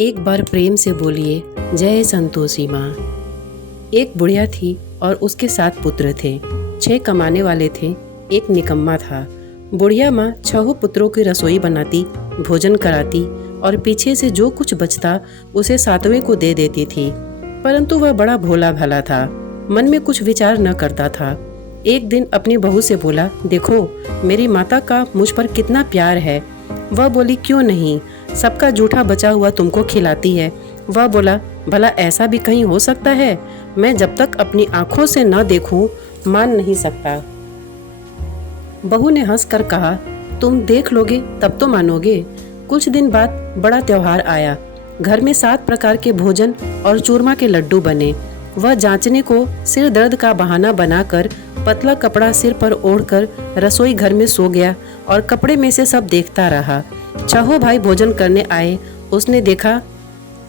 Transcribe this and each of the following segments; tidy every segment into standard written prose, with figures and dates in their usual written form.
एक बार प्रेम से बोलिए जय संतोषी माँ। एक बुढ़िया थी और उसके 7 पुत्र थे। 6 कमाने वाले थे, एक निकम्मा था। बुढ़िया माँ 6 पुत्रों की रसोई बनाती, भोजन कराती और पीछे से जो कुछ बचता उसे 7वें को दे देती थी। परंतु वह बड़ा भोला भाला था, मन में कुछ विचार न करता था। एक दिन अपनी बहू से बोला, देखो मेरी माता का मुझ पर कितना प्यार है। वह बोली, क्यों नहीं, सबका जूठा बचा हुआ तुमको खिलाती है। वह बोला, भला ऐसा भी कहीं हो सकता है? मैं जब तक अपनी आंखों से न देखूं मान नहीं सकता। बहू ने हंसकर कहा, तुम देख लोगे तब तो मानोगे। कुछ दिन बाद बड़ा त्योहार आया। घर में 7 प्रकार के भोजन और चूरमा के लड्डू बने। वह जांचने को सिर दर्द का बहाना बनाकर पतला कपड़ा सिर पर ओढ़कर रसोई घर में सो गया और कपड़े में से सब देखता रहा। 6 भाई भोजन करने आए। उसने देखा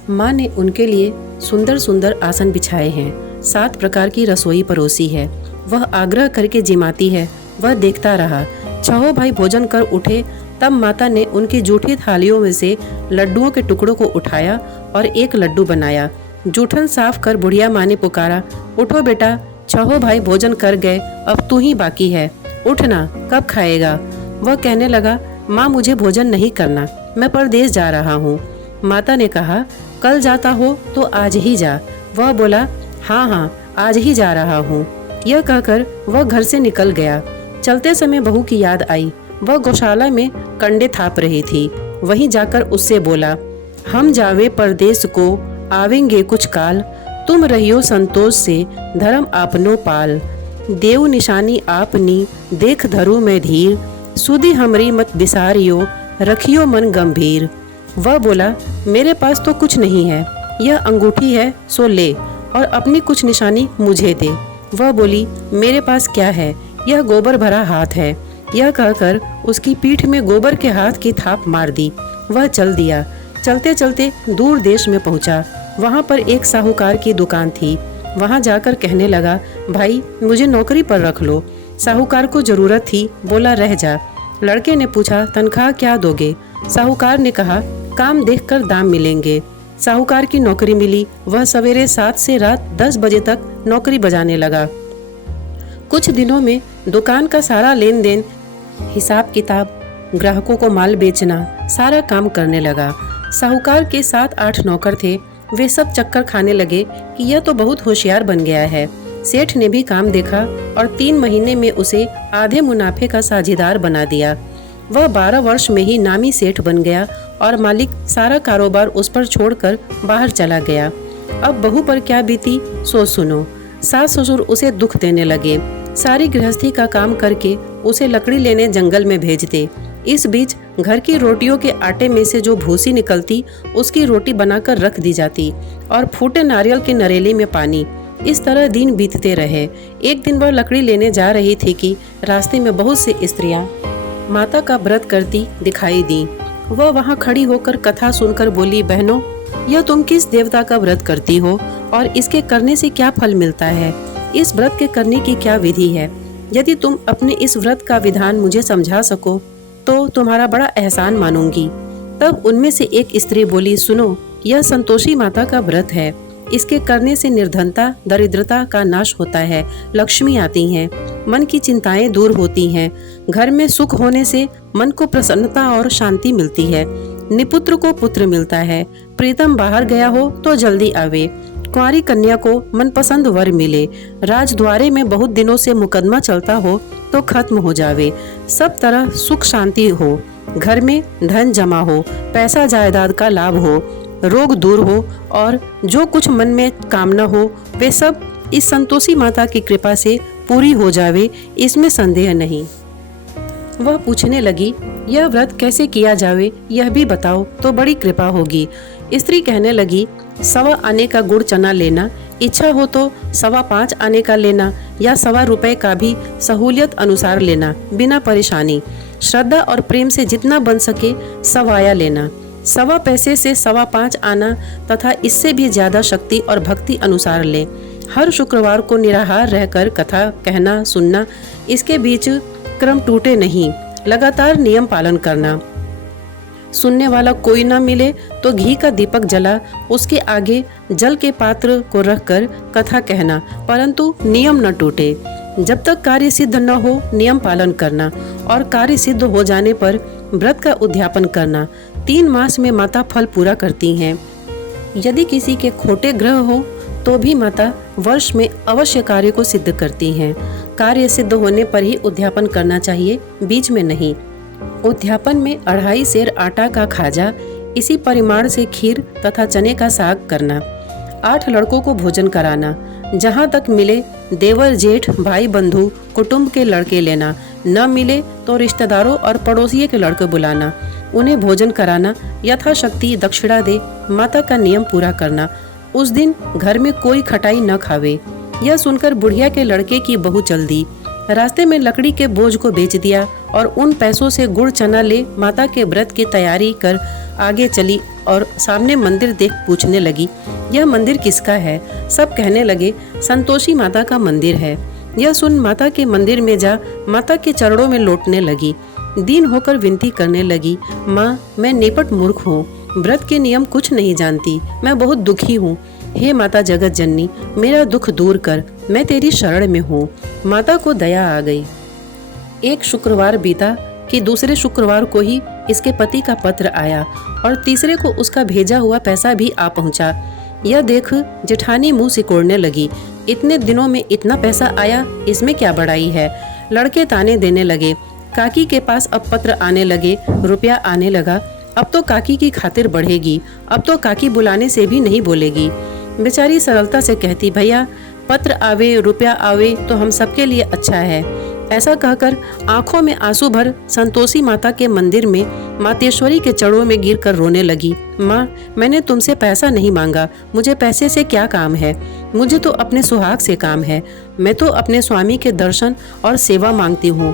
माँ ने उनके लिए सुंदर सुंदर आसन बिछाए हैं, 7 प्रकार की रसोई परोसी है। वह आग्रह करके जिमाती है। वह देखता रहा। 6 भाई भोजन कर उठे, तब माता ने उनकी जूठी थालियों में से लड्डुओं के टुकड़ों को उठाया और एक लड्डू बनाया। जूठन साफ कर बुढ़िया माँ ने पुकारा, उठो बेटा, 6 भाई भोजन कर गए, अब तू ही बाकी है, उठना, कब खाएगा? वह कहने लगा, माँ मुझे भोजन नहीं करना, मैं परदेश जा रहा हूँ। माता ने कहा, कल जाता हो तो आज ही जा। वह बोला, हाँ हाँ आज ही जा रहा हूँ। यह कहकर वह घर से निकल गया। चलते समय बहू की याद आई। वह गौशाला में कंडे थाप रही थी। वहीं जाकर उससे बोला, हम जावे परदेश को आवेंगे कुछ काल, तुम रहियो संतोष से धर्म आपनो पाल। देव निशानी आपनी देख धरू में धीर, सुधी हमरी मत बिसारियो रखियो मन गंभीर। वह बोला, मेरे पास तो कुछ नहीं है, यह अंगूठी है सो ले और अपनी कुछ निशानी मुझे दे। वह बोली, मेरे पास क्या है, यह गोबर भरा हाथ है। यह कहकर उसकी पीठ में गोबर के हाथ की थाप मार दी। वह चल दिया। चलते चलते दूर देश में पहुंचा। वहां पर एक साहूकार की दुकान थी। वहां जाकर कहने लगा, भाई मुझे नौकरी पर रख लो। साहूकार को जरूरत थी, बोला रह जा। लड़के ने पूछा, तनख्वाह क्या दोगे? साहूकार ने कहा, काम देखकर दाम मिलेंगे। साहूकार की नौकरी मिली। वह सवेरे 7 से रात 10 बजे तक नौकरी बजाने लगा। कुछ दिनों में दुकान का सारा लेन देन, हिसाब किताब, ग्राहकों को माल बेचना, सारा काम करने लगा। साहूकार के 7-8 नौकर थे। वे सब चक्कर खाने लगे कि यह तो बहुत होशियार बन गया है। सेठ ने भी काम देखा और 3 महीने में उसे आधे मुनाफे का साझेदार बना दिया। वह 12 वर्ष में ही नामी सेठ बन गया और मालिक सारा कारोबार उस पर छोड़कर बाहर चला गया। अब बहू पर क्या बीती सो सुनो। सास ससुर उसे दुख देने लगे। सारी गृहस्थी का काम करके उसे लकड़ी लेने जंगल में भेजते। इस बीच घर की रोटियों के आटे में से जो भूसी निकलती उसकी रोटी बनाकर रख दी जाती और फूटे नारियल के नरेले में पानी। इस तरह दिन बीतते रहे। एक दिन वह लकड़ी लेने जा रही थी कि रास्ते में बहुत सी स्त्रियां माता का व्रत करती दिखाई दी। वह वहां खड़ी होकर कथा सुनकर बोली, बहनों, यह तुम किस देवता का व्रत करती हो और इसके करने से क्या फल मिलता है? इस व्रत के करने की क्या विधि है? यदि तुम अपने इस व्रत का विधान मुझे समझा सको तो तुम्हारा बड़ा एहसान मानूंगी। तब उनमें से एक स्त्री बोली, सुनो, यह संतोषी माता का व्रत है। इसके करने से निर्धनता, दरिद्रता का नाश होता है, लक्ष्मी आती हैं, मन की चिंताएं दूर होती हैं, घर में सुख होने से मन को प्रसन्नता और शांति मिलती है, निपुत्र को पुत्र मिलता है, प्रीतम बाहर गया हो तो जल्दी आवे, कुंवारी कन्या को मनपसंद वर मिले, राजद्वारे में बहुत दिनों से मुकदमा चलता हो तो खत्म हो जावे, सब तरह सुख शांति हो, घर में धन जमा हो, पैसा जायदाद का लाभ हो, रोग दूर हो और जो कुछ मन में कामना हो वे सब इस संतोषी माता की कृपा से पूरी हो जावे, इसमें संदेह नहीं। वह पूछने लगी, यह व्रत कैसे किया जावे, यह भी बताओ तो बड़ी कृपा होगी। स्त्री कहने लगी, 1.25 आने का गुड़ चना लेना, इच्छा हो तो 5.25 आने का लेना या 1.25 रुपए का भी सहूलियत अनुसार लेना, बिना परेशानी। श्रद्धा और प्रेम से जितना बन सके 1.25 आया लेना। 1.25 पैसे से 5.25 आना तथा इससे भी ज्यादा शक्ति और भक्ति अनुसार ले। हर शुक्रवार को निराहार रहकर कथा कहना सुनना, इसके बीच क्रम टूटे नहीं, लगातार नियम पालन करना। सुनने वाला कोई न मिले तो घी का दीपक जला उसके आगे जल के पात्र को रखकर कथा कहना, परंतु नियम न टूटे। जब तक कार्य सिद्ध न हो नियम पालन करना और कार्य सिद्ध हो जाने पर व्रत का उद्यापन करना। 3 मास में माता फल पूरा करती हैं। यदि किसी के खोटे ग्रह हो तो भी माता वर्ष में अवश्य कार्य को सिद्ध करती हैं। कार्य सिद्ध होने पर ही उद्यापन करना चाहिए, बीच में नहीं। उद्यापन में 2.5 सेर आटा का खाजा, इसी परिमाण से खीर तथा चने का साग करना। 8 लड़कों को भोजन कराना। जहाँ तक मिले देवर जेठ भाई बंधु कुटुंब के लड़के लेना, न मिले तो रिश्तेदारों और पड़ोसियों के लड़के बुलाना, उन्हें भोजन कराना, यथाशक्ति दक्षिणा दे माता का नियम पूरा करना। उस दिन घर में कोई खटाई न खावे। यह सुनकर बुढ़िया के लड़के की बहू चल दी। रास्ते में लकड़ी के बोझ को बेच दिया और उन पैसों से गुड़ चना ले माता के व्रत की तैयारी कर आगे चली और सामने मंदिर देख पूछने लगी, यह मंदिर किसका है? सब कहने लगे संतोषी माता का मंदिर है। यह सुन माता के मंदिर में जा माता के चरणों में लौटने लगी। दीन होकर विनती करने लगी, माँ मैं निपट मूर्ख हूँ, व्रत के नियम कुछ नहीं जानती, मैं बहुत दुखी हूँ। हे माता जगत जननी, मेरा दुख दूर कर, मैं तेरी शरण में हूँ। माता को दया आ गई। एक शुक्रवार बीता कि दूसरे शुक्रवार को ही इसके पति का पत्र आया और तीसरे को उसका भेजा हुआ पैसा भी आ पहुंचा। यह देख जेठानी मुंह सिकोड़ने लगी, इतने दिनों में इतना पैसा आया, इसमें क्या बड़ाई है? लड़के ताने देने लगे। काकी के पास अब पत्र आने लगे, रुपया आने लगा। अब तो काकी की खातिर बढ़ेगी, अब तो काकी बुलाने से भी नहीं बोलेगी। बेचारी सरलता से कहती, भैया पत्र आवे रुपया आवे तो हम सबके लिए अच्छा है। ऐसा कहकर आंखों में आंसू भर संतोषी माता के मंदिर में मातेश्वरी के चरणों में गिरकर रोने लगी। माँ मैंने तुमसे पैसा नहीं मांगा, मुझे पैसे से क्या काम है? मुझे तो अपने सुहाग से काम है। मैं तो अपने स्वामी के दर्शन और सेवा मांगती हूँ।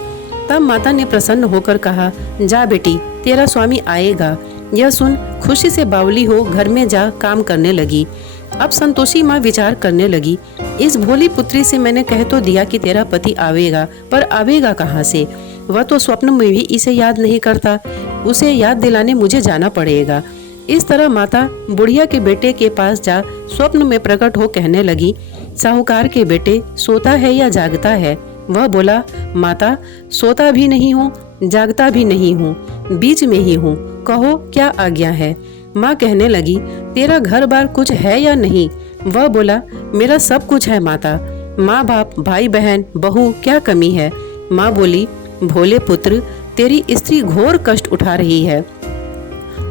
तब माता ने प्रसन्न होकर कहा, जा बेटी तेरा स्वामी आएगा। यह सुन खुशी से बावली हो घर में जा काम करने लगी। अब संतोषी माँ विचार करने लगी, इस भोली पुत्री से मैंने कह तो दिया कि तेरा पति आवेगा, पर आवेगा कहाँ से? वह तो स्वप्न में भी इसे याद नहीं करता, उसे याद दिलाने मुझे जाना पड़ेगा। इस तरह माता बुढ़िया के बेटे के पास जा स्वप्न में प्रकट हो कहने लगी, साहूकार के बेटे सोता है या जागता है? वह बोला, माता सोता भी नहीं हूँ जागता भी नहीं हूँ, बीच में ही हूँ, कहो क्या आज्ञा है? माँ कहने लगी, तेरा घर बार कुछ है या नहीं? वह बोला, मेरा सब कुछ है माता, माँ बाप भाई बहन बहू क्या कमी है? माँ बोली, भोले पुत्र तेरी स्त्री घोर कष्ट उठा रही है,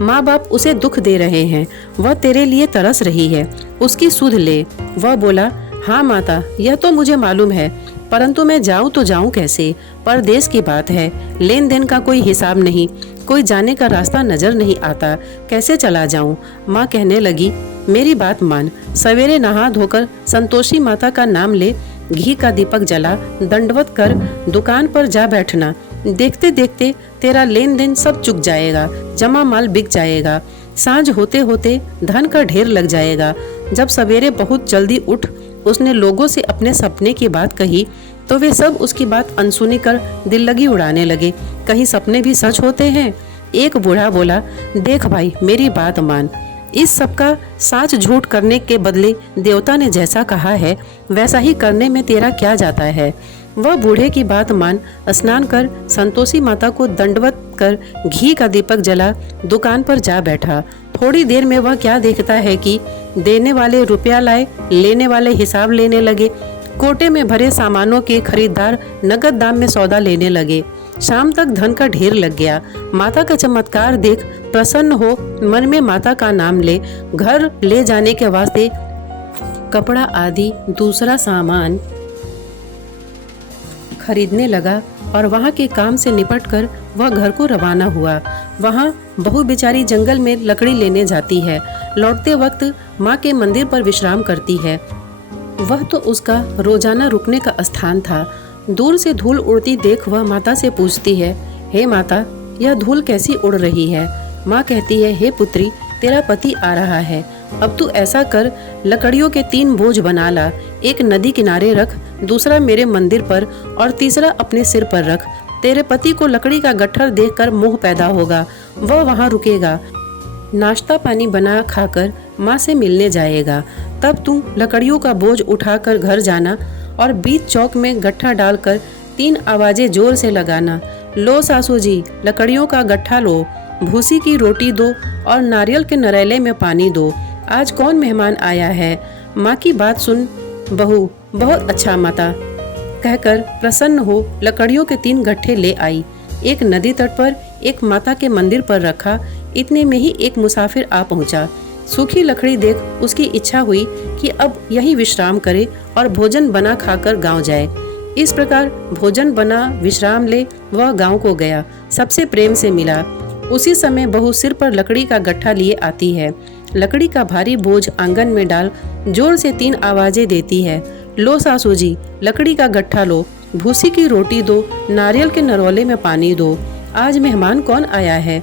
माँ बाप उसे दुख दे रहे हैं, वह तेरे लिए तरस रही है, उसकी सुध ले। वह बोला, हाँ माता यह तो मुझे मालूम है, परंतु मैं जाऊँ तो जाऊँ कैसे? परदेश की बात है, लेन देन का कोई हिसाब नहीं, कोई जाने का रास्ता नजर नहीं आता, कैसे चला जाऊँ? माँ कहने लगी, मेरी बात मान, सवेरे नहा धोकर संतोषी माता का नाम ले, घी का दीपक जला, दंडवत कर दुकान पर जा बैठना। देखते देखते तेरा लेन देन सब चुक जाएगा, जमा माल बिक जाएगा, सांझ होते होते धन का ढेर लग जाएगा। जब सवेरे बहुत जल्दी उठ उसने लोगों से अपने सपने की बात कही तो वे सब उसकी बात अनसुनी कर दिल लगी उड़ाने लगे। कहीं सपने भी सच होते हैं? एक बूढ़ा बोला, देख भाई मेरी बात मान, इस सब का साच झूठ करने के बदले देवता ने जैसा कहा है वैसा ही करने में तेरा क्या जाता है? वह बूढ़े की बात मान स्नान कर संतोषी माता को दंडवत कर घी का दीपक जला दुकान पर जा बैठा। थोड़ी देर में वह क्या देखता है कि देने वाले रुपया लाए, लेने वाले हिसाब लेने लगे। कोटे में भरे सामानों के खरीदार नगद दाम में सौदा लेने लगे। शाम तक धन का ढेर लग गया। माता का चमत्कार देख प्रसन्न हो मन में माता का नाम ले घर ले जाने के वास्ते कपड़ा आदि दूसरा सामान खरीदने लगा और वहाँ के काम से निपटकर वह घर को रवाना हुआ। वहाँ बहू बेचारी जंगल में लकड़ी लेने जाती है, लौटते वक्त माँ के मंदिर पर विश्राम करती है। वह तो उसका रोजाना रुकने का स्थान था। दूर से धूल उड़ती देख वह माता से पूछती है, हे माता यह धूल कैसी उड़ रही है? माँ कहती है, हे पुत्री तेरा पति आ रहा है, अब तू ऐसा कर लकड़ियों के 3 बोझ बना ला, एक नदी किनारे रख, दूसरा मेरे मंदिर पर और तीसरा अपने सिर पर रख। तेरे पति को लकड़ी का गट्ठर देखकर मोह पैदा होगा, वह वहाँ रुकेगा, नाश्ता पानी बना खाकर माँ से मिलने जाएगा। तब तू लकड़ियों का बोझ उठाकर घर जाना और बीच चौक में गट्ठा डालकर 3 आवाजें जोर से लगाना, लो सासू जी लकड़ियों का गट्ठा लो, भूसी की रोटी दो और नारियल के नरेले में पानी दो, आज कौन मेहमान आया है। माँ की बात सुन बहू, बहुत अच्छा माता कहकर प्रसन्न हो लकड़ियों के 3 गट्ठे ले आई। एक नदी तट पर, एक माता के मंदिर पर रखा। इतने में ही एक मुसाफिर आ पहुंचा। सूखी लकड़ी देख उसकी इच्छा हुई कि अब यही विश्राम करे और भोजन बना खाकर गांव जाए। इस प्रकार भोजन बना विश्राम ले वह गांव को गया, सबसे प्रेम से मिला। उसी समय बहू सिर पर लकड़ी का गट्ठा लिए आती है। लकड़ी का भारी बोझ आंगन में डाल जोर से 3 आवाजें देती है, लो सासू जी लकड़ी का गट्ठा लो, भूसी की रोटी दो, नारियल के नरोले में पानी दो, आज मेहमान कौन आया है।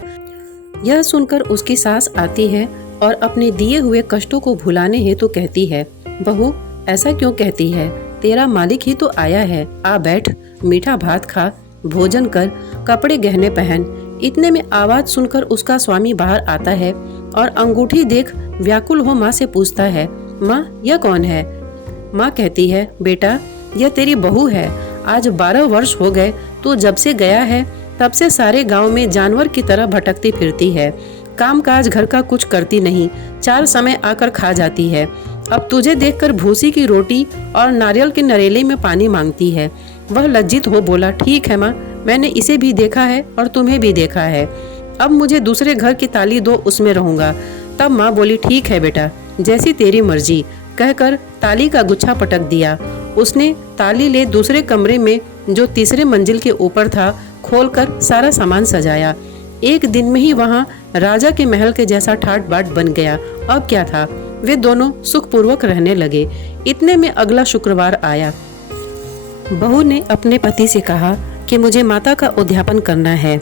यह सुनकर उसकी सास आती है और अपने दिए हुए कष्टों को भुलाने हेतु कहती है, बहू ऐसा क्यों कहती है, तेरा मालिक ही तो आया है, आ बैठ, मीठा भात खा, भोजन कर, कपड़े गहने पहन। इतने में आवाज सुनकर उसका स्वामी बाहर आता है और अंगूठी देख व्याकुल हो माँ से पूछता है, माँ यह कौन है। माँ कहती है, बेटा यह तेरी बहू है, आज 12 वर्ष हो गए, तू जब से गया है तब से सारे गांव में जानवर की तरह भटकती फिरती है, कामकाज घर का कुछ करती नहीं, 4 समय आकर खा जाती है। अब तुझे देखकर भूसी की रोटी और नारियल के नरेले में पानी मांगती है। वह लज्जित हो बोला, ठीक है माँ, मैंने इसे भी देखा है और तुम्हें भी देखा है, अब मुझे दूसरे घर की ताली दो, उसमें रहूंगा। तब माँ बोली, ठीक है बेटा, जैसी तेरी मर्जी, कहकर ताली का गुच्छा पटक दिया। उसने ताली ले दूसरे कमरे में जो तीसरे मंजिल के ऊपर था खोलकर सारा सामान सजाया। एक दिन में ही वहाँ राजा के महल के जैसा ठाट बाट बन गया। अब क्या था, वे दोनों सुखपूर्वक रहने लगे। इतने में अगला शुक्रवार आया। बहू ने अपने पति से कहा कि मुझे माता का उद्यापन करना है।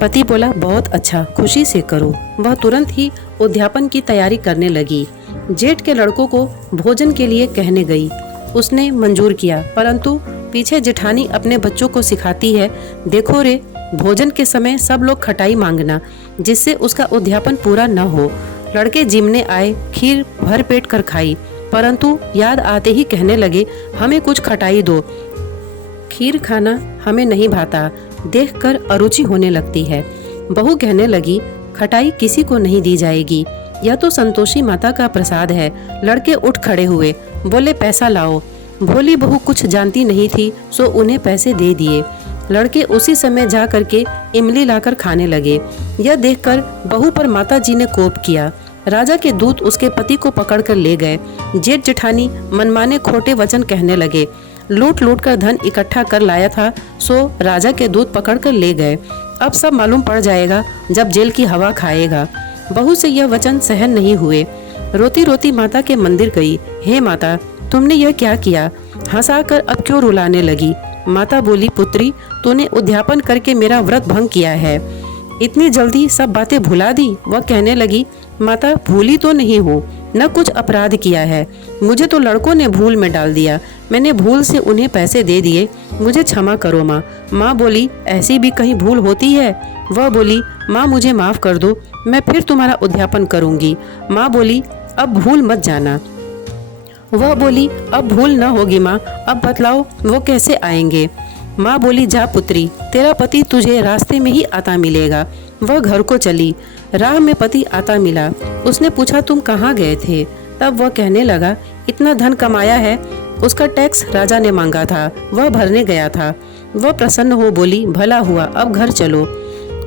पति बोला, बहुत अच्छा, खुशी से करो। वह तुरंत ही उद्यापन की तैयारी करने लगी। जेठ के लड़कों को भोजन के लिए कहने गई। उसने मंजूर किया, परंतु पीछे जेठानी अपने बच्चों को सिखाती है, देखो रे, भोजन के समय सब लोग खटाई मांगना, जिससे उसका उद्यापन पूरा न हो। लड़के जिमने आए, खीर भर पेट कर खाई, परंतु याद आते ही कहने लगे, हमें कुछ खटाई दो, खीर खाना हमें नहीं भाता, देखकर अरुचि होने लगती है। बहू कहने लगी, खटाई किसी को नहीं दी जाएगी, यह तो संतोषी माता का प्रसाद है। लड़के उठ खड़े हुए, बोले, पैसा लाओ। भोली बहू कुछ जानती नहीं थी, सो उन्हें पैसे दे दिए। लड़के उसी समय जा करके इमली लाकर खाने लगे। यह देखकर बहू पर माता जी ने कोप किया। राजा के दूत उसके पति को पकड़कर ले गए। जेठ जेठानी मनमाने खोटे वचन कहने लगे। लूट लूट कर धन इकट्ठा कर लाया था, सो राजा के दूत पकड़कर ले गए। अब सब मालूम पड़ जाएगा जब जेल की हवा खाएगा। बहू से यह वचन सहन नहीं हुए। रोती रोती माता के मंदिर गई। हे माता, तुमने यह क्या किया, हंसाकर अब क्यों रुलाने लगी। माता बोली, पुत्री, तूने उद्यापन करके मेरा व्रत भंग किया है। इतनी जल्दी सब बातें भुला दी। वह कहने लगी, माता, भूली तो नहीं हूँ, न कुछ अपराध किया है, मुझे तो लड़कों ने भूल में डाल दिया, मैंने भूल से उन्हें पैसे दे दिए, मुझे क्षमा करो माँ। माँ बोली, ऐसी भी कहीं भूल होती है। वह बोली, माँ मुझे माफ कर दो, मैं फिर तुम्हारा उद्यापन करूंगी। माँ बोली, अब भूल मत जाना। वह बोली, अब भूल न होगी माँ, अब बतलाओ वो कैसे आएंगे। माँ बोली, जा पुत्री, तेरा पति तुझे रास्ते में ही आता मिलेगा। वह घर को चली। राह में पति आता मिला। उसने पूछा, तुम कहाँ गए थे। तब वह कहने लगा, इतना धन कमाया है, उसका टैक्स राजा ने मांगा था, वह भरने गया था। वह प्रसन्न हो बोली, भला हुआ, अब घर चलो।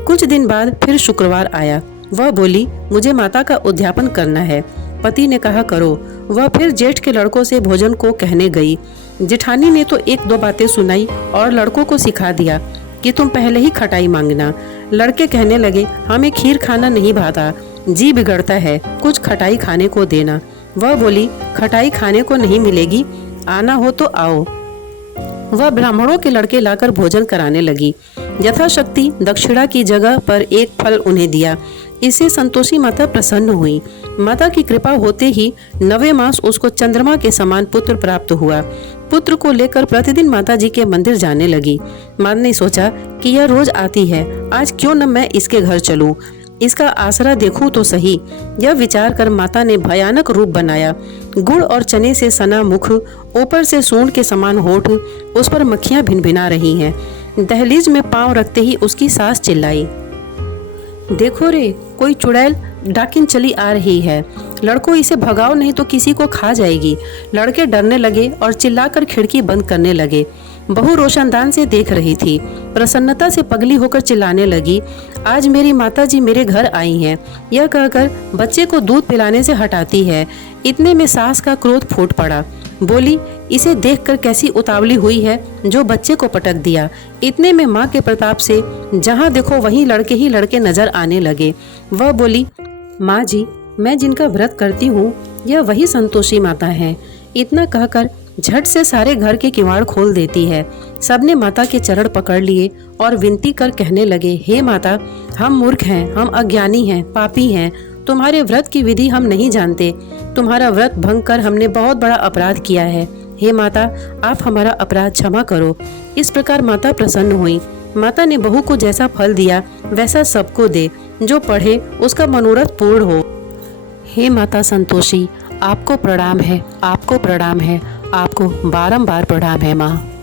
कुछ दिन बाद फिर शुक्रवार आया। वह बोली, मुझे माता का उद्यापन करना है। पति ने कहा, करो। वह फिर जेठ के लड़कों से भोजन को कहने गई। जेठानी ने तो 1-2 बातें सुनाई और लड़कों को सिखा दिया कि तुम पहले ही खटाई मांगना। लड़के कहने लगे, हमें खीर खाना नहीं भाता, जी बिगड़ता है, कुछ खटाई खाने को देना। वह बोली, खटाई खाने को नहीं मिलेगी, आना हो तो आओ। वह ब्राह्मणों के लड़के लाकर भोजन कराने लगी। यथाशक्ति दक्षिणा की जगह पर एक फल उन्हें दिया। इससे संतोषी माता प्रसन्न हुई। माता की कृपा होते ही 9वें मास उसको चंद्रमा के समान पुत्र प्राप्त हुआ। पुत्र को लेकर प्रतिदिन माताजी के मंदिर जाने लगी। माँ ने सोचा कि यह रोज आती है, आज क्यों न मैं इसके घर चलूं, इसका आसरा देखूं तो सही। यह विचार कर माता ने भयानक रूप बनाया। गुड़ और चने से सना मुख, ऊपर से सूंड के समान होठ, उस पर मक्खियां भिनभिना रही हैं। दहलीज में पांव रखते ही उसकी सास चिल्लाई, देखो रे, कोई चुड़ैल डाकिन चली आ रही है, लड़कों इसे भगाओ नहीं तो किसी को खा जाएगी। लड़के डरने लगे और चिल्लाकर खिड़की बंद करने लगे। बहू रोशनदान से देख रही थी, प्रसन्नता से पगली होकर चिल्लाने लगी, आज मेरी माताजी मेरे घर आई हैं। यह कहकर बच्चे को दूध पिलाने से हटाती है। इतने में सास का क्रोध फूट पड़ा। बोली, इसे देखकर कैसी उतावली हुई है जो बच्चे को पटक दिया। इतने में माँ के प्रताप से जहाँ देखो वहीं लड़के ही लड़के नजर आने लगे। वह बोली, माँ जी, मैं जिनका व्रत करती हूँ यह वही संतोषी माता है। इतना कहकर झट से सारे घर के किवाड़ खोल देती है। सबने माता के चरण पकड़ लिए और विनती कर कहने लगे, हे माता, हम मूर्ख हैं, हम अज्ञानी हैं, पापी हैं। तुम्हारे व्रत की विधि हम नहीं जानते। तुम्हारा व्रत भंग कर हमने बहुत बड़ा अपराध किया है। हे माता, आप हमारा अपराध क्षमा करो। इस प्रकार माता प्रसन्न हुई। माता ने बहू को जैसा फल दिया वैसा सबको दे, जो पढ़े उसका मनोरथ पूर्ण हो। हे माता संतोषी, आपको प्रणाम है, आपको प्रणाम है, आपको बारंबार प्रणाम है माँ।